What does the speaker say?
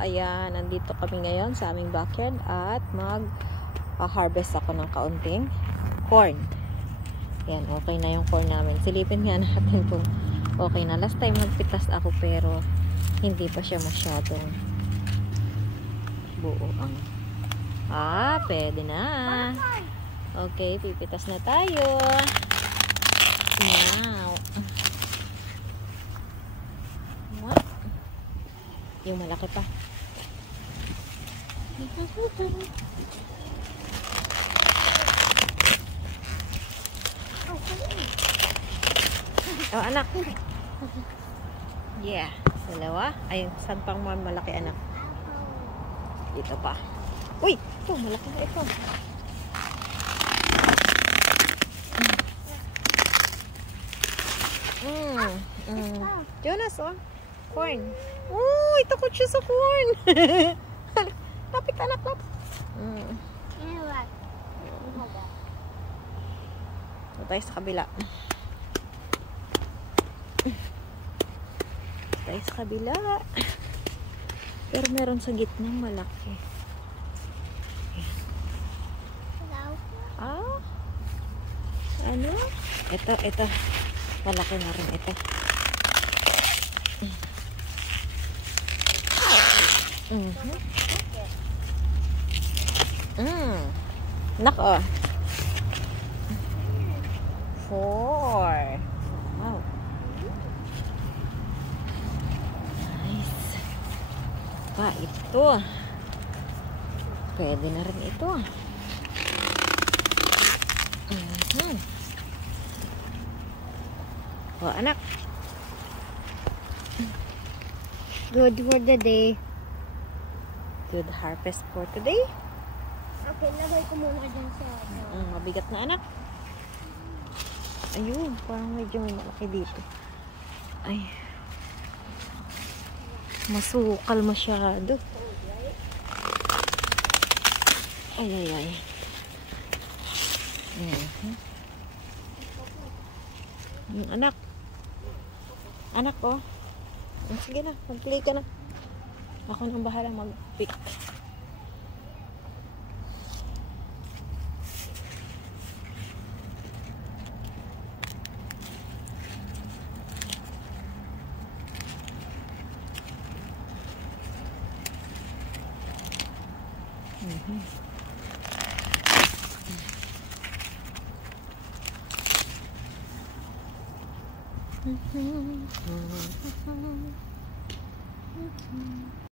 ayan, nandito kami ngayon sa aming backyard at mag-harvest ako ng kaunting corn. Ayan, okay na yung corn namin. Silipin nga natin kung okay na. Last time nagpitas ako pero hindi pa siya masyadong buo ang pwede na. Okay, pipitas na tayo. Wow. What? Yung malaki pa. Oh, anak. Yeah. Dalawa. Ayun, saan pang malaki, anak? Dito pa. Uy! Ito, malaki na ito. Jonas, oh. Corn. Uy, takot siya sa corn. Lapit, anak, lapit. Ito tayo sa kabila. Tayo sa kabila. Pero meron sa gitnang malaki. Ano? Ito. Malaki na rin ito. Nako. 4. Wow. Nice. Ito. Pwede na rin ito. Anak. Good for the day. Good harvest for today. Okay, lagay ko muna dyan sa mabigat na, anak. Ayun, parang medyo may malaki dito. Ay. Masukal masyado. Ay. Anak. Anak, oh. Sige na, mag-play ka na. Ako nang bahala mag-pick.